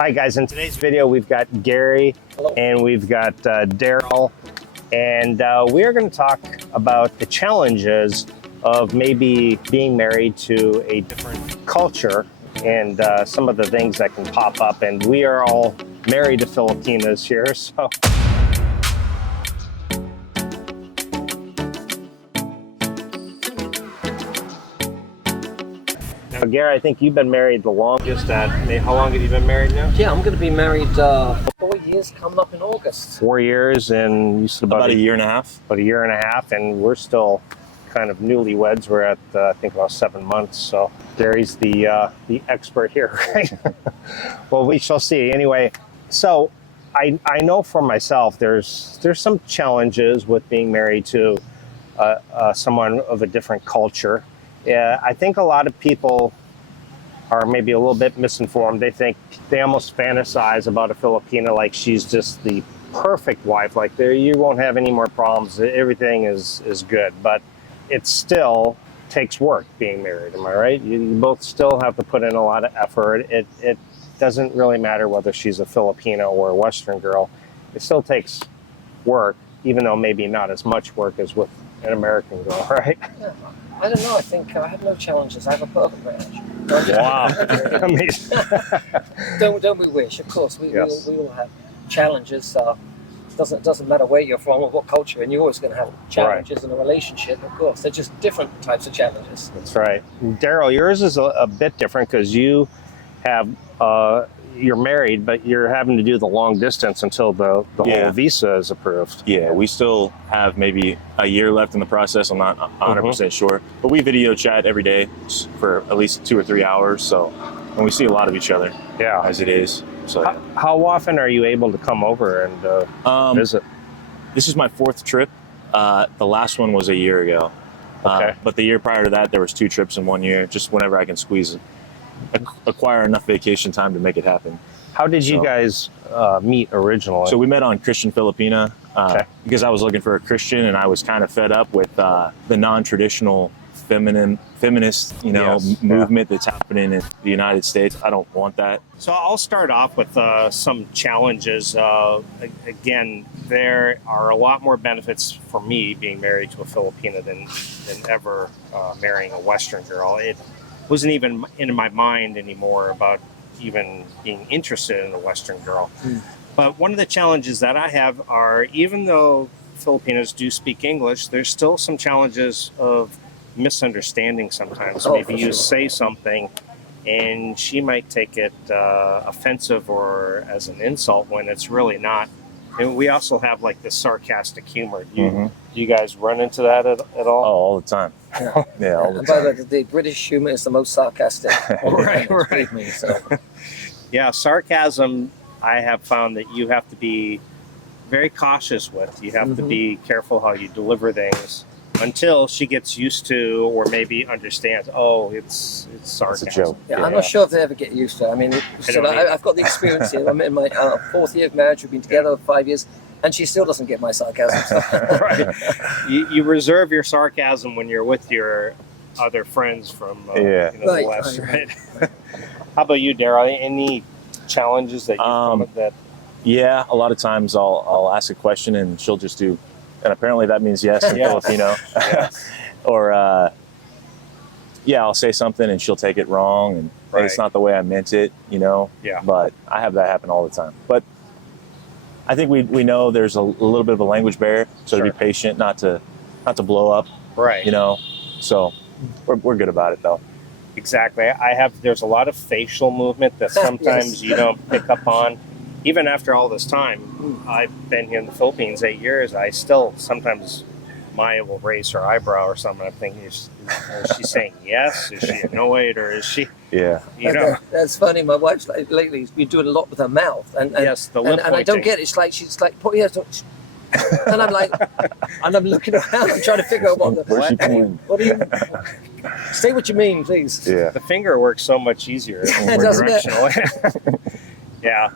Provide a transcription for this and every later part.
Hi guys, in today's video we've got Gary and we've got Daryl, and we are going to talk about the challenges of maybe being married to a different culture and some of the things that can pop up. And we are all married to Filipinas here, so Gary, I think you've been married the longest. How long have you been married now? Yeah, I'm going to be married 4 years coming up in August. 4 years, and you said about a year and a half. About a year and a half, and we're still kind of newlyweds. We're at I think about 7 months. So Gary's the expert here, right? Well, we shall see. Anyway, so I know for myself there's some challenges with being married to someone of a different culture. Yeah, I think a lot of people are maybe a little bit misinformed. They almost fantasize about a Filipina like she's just the perfect wife. Like you won't have any more problems. Everything is good, but it still takes work being married. Am I right? You both still have to put in a lot of effort. It doesn't really matter whether she's a Filipino or a Western girl. It still takes work, even though maybe not as much work as with an American girl, right? Yeah. I don't know. I think I have no challenges. I have a perfect marriage. Wow. Amazing. Don't we wish? Of course, we all have challenges. Doesn't matter where you're from or what culture, and you're always going to have challenges in a relationship. Of course, they're just different types of challenges. That's right. Daryl, yours is a bit different because you have you're married, but you're having to do the long distance until the whole visa is approved. Yeah, we still have maybe a year left in the process. I'm not 100% sure, but we video chat every day for at least 2 or 3 hours. So, and we see a lot of each other. Yeah, as it is. So, how often are you able to come over and visit? This is my 4th trip. The last one was a year ago. Okay. But the year prior to that, there was 2 trips in 1 year. Just whenever I can squeeze it. Acquire enough vacation time to make it happen. How did you guys meet originally? So we met on Christian Filipina because I was looking for a Christian, and I was kind of fed up with the non-traditional feminist movement that's happening in the United States. I don't want that. So I'll start off with some challenges. Again, there are a lot more benefits for me being married to a Filipina than ever marrying a Western girl. It wasn't even in my mind anymore about even being interested in a Western girl. But one of the challenges that I have are, even though Filipinos do speak English, there's still some challenges of misunderstanding sometimes. Maybe you say something and she might take it offensive or as an insult when it's really not. And we also have like this sarcastic humor. Do you guys run into that at all? Oh, all the time. Yeah, all the time. By the way, the British humor is the most sarcastic. Right. Me, so. Yeah, sarcasm, I have found that you have to be very cautious with. You have to be careful how you deliver things until she gets used to or maybe understands, oh, it's sarcasm. It's a joke. Yeah, I'm not sure if they ever get used to it. I mean, I've got the experience here. I'm in my 4th year of marriage. We've been together 5 years, and she still doesn't get my sarcasm. Right. You reserve your sarcasm when you're with your other friends from the West, right? How about you, Daryl? Any challenges that you come with that? Yeah, a lot of times I'll ask a question and she'll just do, and apparently that means yes in Filipino. Or I'll say something and she'll take it wrong, and it's not the way I meant it, Yeah. But I have that happen all the time. But I think we know there's a little bit of a language barrier, so to be patient, not to blow up. Right. So we're good about it though. Exactly. There's a lot of facial movement that sometimes you don't pick up on. Even after all this time, I've been here in the Philippines 8 years, I still sometimes Maya will raise her eyebrow or something. I'm thinking, is she saying yes? Is she annoyed, or is she? Yeah. That's funny. My wife's lately been doing a lot with her mouth, and yes, the lip and I don't get it. It's like she's like, put your and I'm like, and I'm looking around, I'm trying to figure out where's she pointing? What do you say? What you mean, please? Yeah. The finger works so much easier. Directional. Yeah.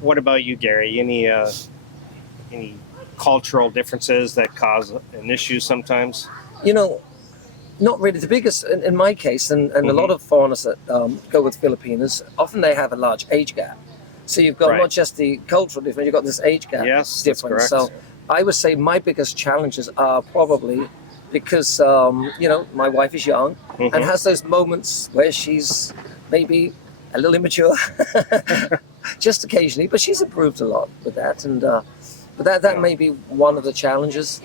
What about you, Gary? Any cultural differences that cause an issue sometimes? Not really. The biggest, in my case, and a lot of foreigners that go with Filipinas, often they have a large age gap. So you've got not just the cultural difference, you've got this age gap difference. So I would say my biggest challenges are probably because, my wife is young and has those moments where she's maybe a little immature, just occasionally, but she's improved a lot with that. And but that may be one of the challenges.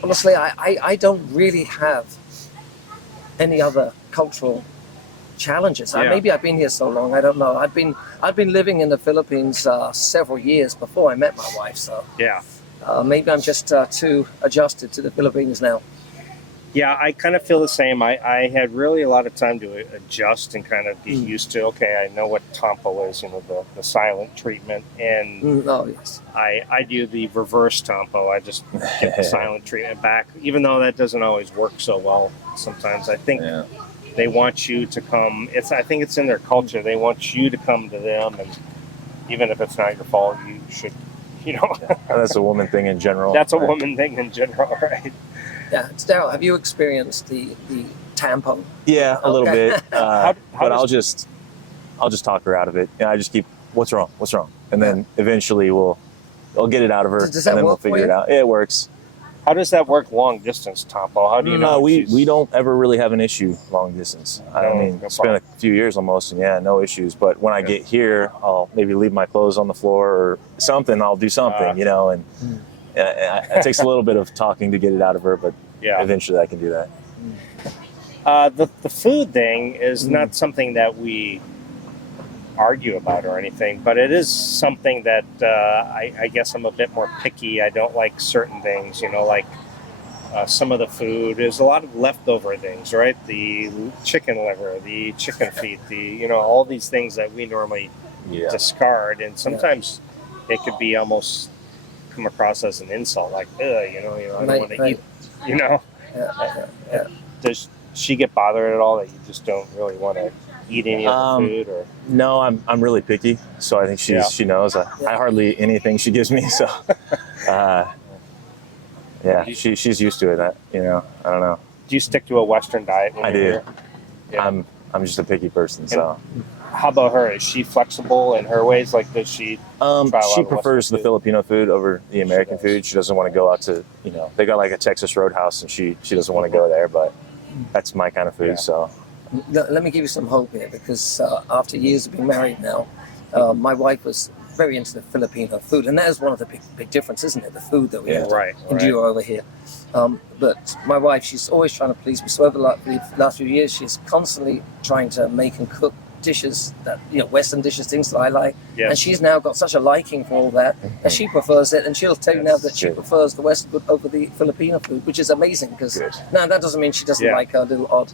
Honestly, I don't really have any other cultural challenges. Maybe I've been here so long, I don't know. I've been living in the Philippines several years before I met my wife, so maybe I'm just too adjusted to the Philippines now. Yeah, I kind of feel the same. I had really a lot of time to adjust and kind of get used to, okay, I know what Tompo is, the silent treatment. And I do the reverse Tompo. I just get the silent treatment back, even though that doesn't always work so well sometimes. I think they want you to come. I think it's in their culture. They want you to come to them, and even if it's not your fault, you should, That's a woman thing in general. That's a woman thing in general, right? Yeah, Daryl, have you experienced the tampon? Yeah, a little bit. But I'll just talk her out of it. I just keep, what's wrong, and then eventually I'll get it out of her, Does that and then we'll work for figure it you? out. It works. How does that work long distance, Tompo? How do you know? No, we don't ever really have an issue long distance. I mean, it's been a few years almost, and no issues. But when I get here, I'll maybe leave my clothes on the floor or something. I'll do something, and it takes a little bit of talking to get it out of her, but eventually I can do that. The food thing is not something that we argue about or anything, but it is something that I guess I'm a bit more picky. I don't like certain things, like some of the food. There's a lot of leftover things, right? The chicken liver, the chicken feet, all these things that we normally discard, and sometimes it could be almost come across as an insult, like, I don't want to eat, Does she get bothered at all that you just don't really want to eat any of the food? Or no, I'm really picky, so I think she knows. I hardly eat anything she gives me, so she's used to it. I don't know. Do you stick to a Western diet? I do. Yeah. I'm just a picky person, so. How about her? Is she flexible in her ways? Like, does she? She prefers the Filipino food over the American food. She doesn't want to go out to, they got like a Texas Roadhouse, and she doesn't want to go there. But that's my kind of food. So let me give you some hope here, because after years of being married now, my wife was very into the Filipino food, and that is one of the big differences, isn't it? The food that we endure over here. But my wife, she's always trying to please me. So over the last few years, she's constantly trying to make and cook dishes that, Western dishes, things that I like. Yeah. And she's now got such a liking for all that, and she prefers it. And she'll tell you now that she prefers the Western food over the Filipino food, which is amazing, because now that doesn't mean she doesn't like her little odd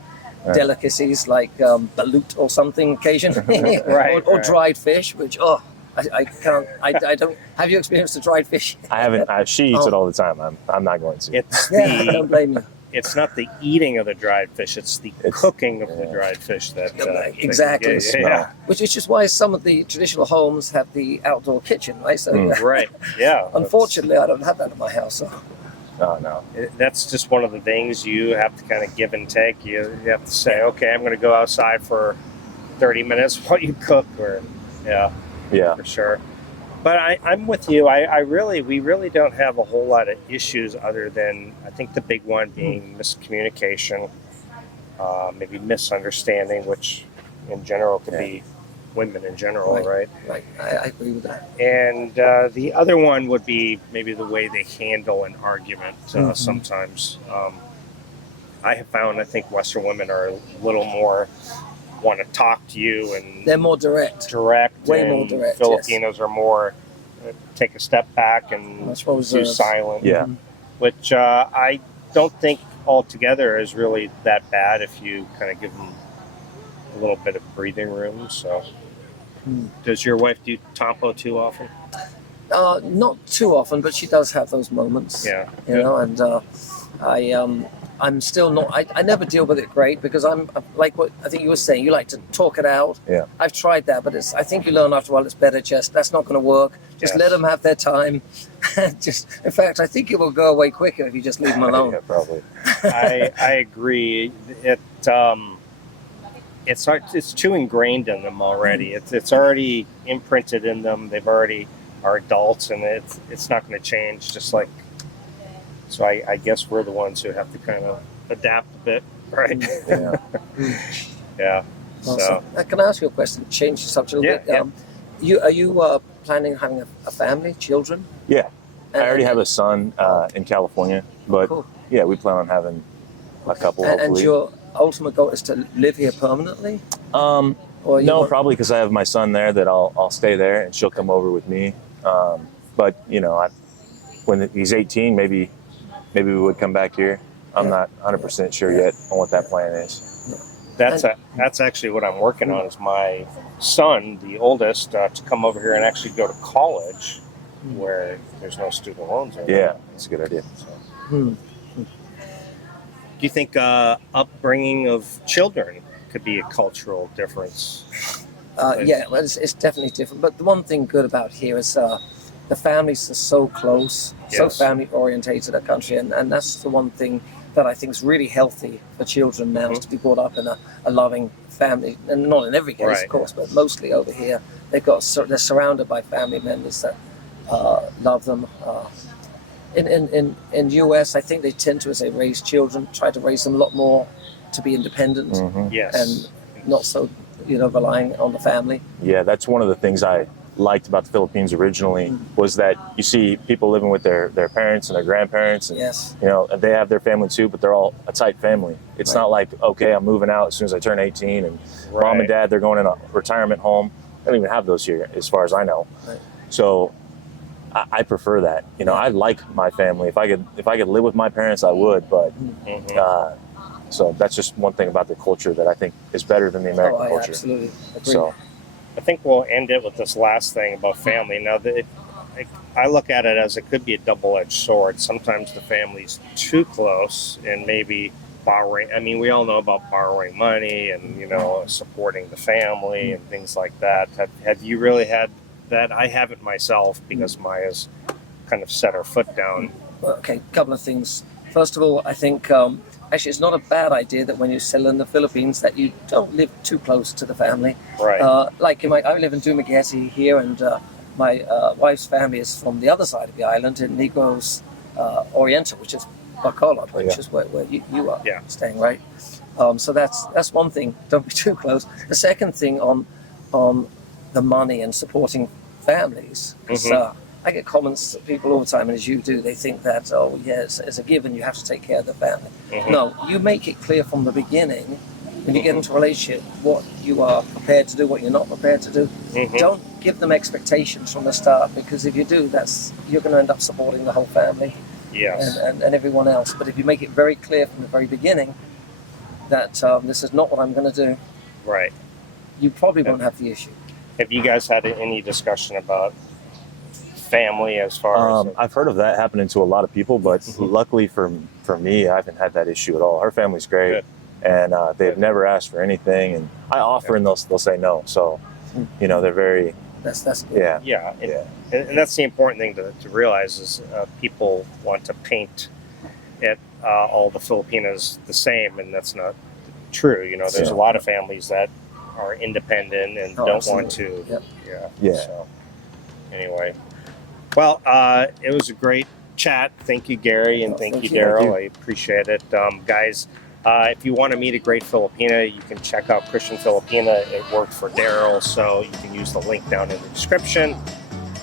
delicacies like balut or something occasionally, or dried fish, which, I can't. I don't. Have you experienced the dried fish? I haven't. She eats it all the time. I'm not going to. I don't blame you. It's not the eating of the dried fish; it's the cooking of the dried fish that exactly. Which is just why some of the traditional homes have the outdoor kitchen, right? So unfortunately, I don't have that in my house. So. Oh, no. That's just one of the things you have to kind of give and take. You have to say, okay, I'm going to go outside for 30 minutes while you cook, or for sure. But I'm with you. We really don't have a whole lot of issues, other than I think the big one being miscommunication, maybe misunderstanding, which in general could be women in general, right? Right. I agree with that. And the other one would be maybe the way they handle an argument. Sometimes I have found, I think Western women are a little more want to talk to you, and they're more direct, way more direct. Filipinos are more take a step back and do silent, which I don't think altogether is really that bad if you kind of give them a little bit of breathing room. So does your wife do Tompo too often? Not too often, but she does have those moments. And I'm still not. I never deal with it great because I'm like what I think you were saying. You like to talk it out. Yeah. I've tried that, but I think you learn after a while. It's better just that's not going to work. Just let them have their time. In fact, I think it will go away quicker if you just leave them alone. Yeah, probably. I agree. It's too ingrained in them already. It's already imprinted in them. They've already are adults, and it's not going to change. Just like, so I guess we're the ones who have to kind of adapt a bit, right? Yeah. Yeah. So Can I ask you a question? Change the subject a little bit. Are you planning on having a family, children? Yeah. I already have a son in California, but Cool. yeah, we plan on having a couple. And hopefully. your ultimate goal is to live here permanently? Or you No, want- probably because I have my son there that I'll stay there and she'll come over with me. But you know, when he's 18, maybe we would come back here. I'm not 100% sure yet on what that plan is. that's actually what I'm working on. Is my son, the oldest, to come over here and actually go to college, where there's no student loans. Yeah, that's a good idea. So. Hmm. Do you think upbringing of children could be a cultural difference? Yeah, well, it's definitely different. But the one thing good about here is the families are so close, so Yes. family orientated a country, and that's the one thing that I think is really healthy for children now is to be brought up in a loving family, and not in every case, Right. of course, but mostly over here they're surrounded by family members that love them. In US, I think they tend to, as they raise children, try to raise them a lot more to be independent Mhm. Yes. and not so relying on the family. Yeah, that's one of the things I liked about the Philippines originally was that you see people living with their parents and their grandparents, and Yes. you know they have their family too, but they're all a tight family. It's Right. not like, okay, I'm moving out as soon as I turn 18, and mom Right. and dad they're going in a retirement home. They don't even have those here, as far as I know. Right. So I prefer that. You know, I like my family. If I could live with my parents, I would. But Mhm. so that's just one thing about the culture that I think is better than the American I culture. absolutely agree. So I think we'll end it with this last thing about family. Now, I look at it as it could be a double-edged sword. Sometimes the family's too close and maybe borrowing. I mean, we all know about borrowing money and, supporting the family and things like that. Have you really had that? I haven't myself because Maya's kind of set her foot down. Okay, a couple of things. First of all, I think actually it's not a bad idea that when you settle in the Philippines that you don't live too close to the family. Right. I live in Dumaguete here, and my wife's family is from the other side of the island in Negros Oriental, which is Bacolod, which is where you are staying, right? So that's one thing. Don't be too close. The second thing on the money and supporting families. 'Cause, I get comments from people all the time, and as you do, they think that, it's a given, you have to take care of the family. No, you make it clear from the beginning, when you get into a relationship, what you are prepared to do, what you're not prepared to do. Don't give them expectations from the start, because if you do, you're going to end up supporting the whole family Yes. and everyone else. But if you make it very clear from the very beginning that this is not what I'm going to do, Right. you probably won't have the issue. Have you guys had any discussion about family as far as I've heard of that happening to a lot of people, but luckily for me, I haven't had that issue at all. Her family's great, and they've never asked for anything, and I offer and they'll say no. So, they're very That's good. Yeah, and that's the important thing to realize is people want to paint it all the Filipinos the same, and that's not true. There's a lot of families that are independent and don't want to. Yeah. So, anyway, well, it was a great chat. Thank you, Gary, and thank you, Daryl. I appreciate it, guys. If you want to meet a great Filipina, you can check out Christian Filipina. It worked for Daryl, so you can use the link down in the description.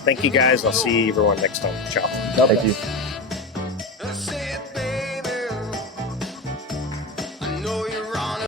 Thank you, guys. I'll see everyone next time. Ciao. Thank you.